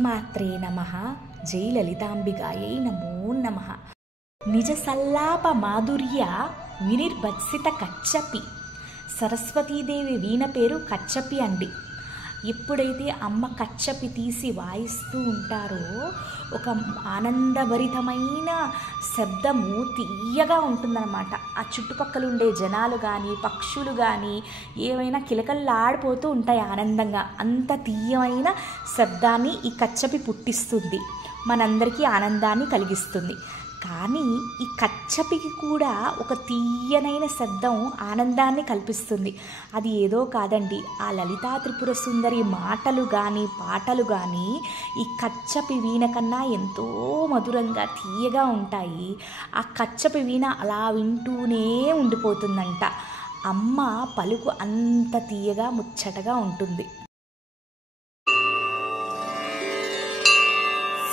శ్రీమాత్రే నమః. జై లలితాంబికాయై నమో నమః. నిజ సల్లాప మాధుర్య వినిర్భత్సిత కచ్చపి. సరస్వతీదేవి వీణ పేరు కచ్చపి అండి. ఎప్పుడైతే అమ్మ కచ్చపి తీసి వాయిస్తూ ఉంటారో ఒక ఆనందభరితమైన శబ్దము తీయగా ఉంటుందన్నమాట. ఆ చుట్టుపక్కల ఉండే జనాలు కానీ పక్షులు కానీ ఏవైనా కిలకల్లాడిపోతూ ఉంటాయి ఆనందంగా. అంత తీయమైన శబ్దాన్ని ఈ కచ్చపి పుట్టిస్తుంది, మనందరికీ ఆనందాన్ని కలిగిస్తుంది. కానీ ఈ కచ్చపికి కూడా ఒక తీయనైన శబ్దం ఆనందాన్ని కల్పిస్తుంది. అది ఏదో కాదండి, ఆ లలితా త్రిపుర సుందరి మాటలు కానీ పాటలు కానీ ఈ కచ్చపి వీణ కన్నా ఎంతో మధురంగా తీయగా ఉంటాయి. ఆ కచ్చపి వీణ అలా వింటూనే ఉండిపోతుందంట. అమ్మ పలుకు అంత తీయగా ముచ్చటగా ఉంటుంది.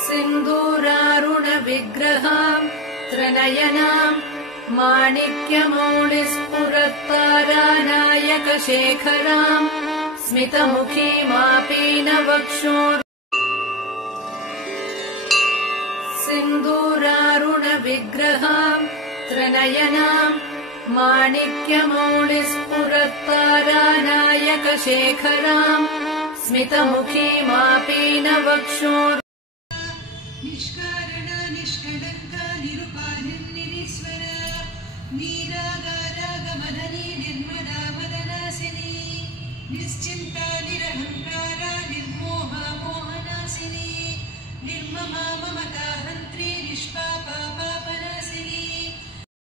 सिन्दूरारुण विग्रहां त्रिनयनां माणिक्यमौलिस्फुरत्तारानायकशेखरां स्मितमुखीमापीनवक्षोर सिन्दूरारुण विग्रहां त्रिनयनां माणिक्यमौलिस्फुरत्तारानायकशेखरां स्मितमुखीमापीनवक्षोर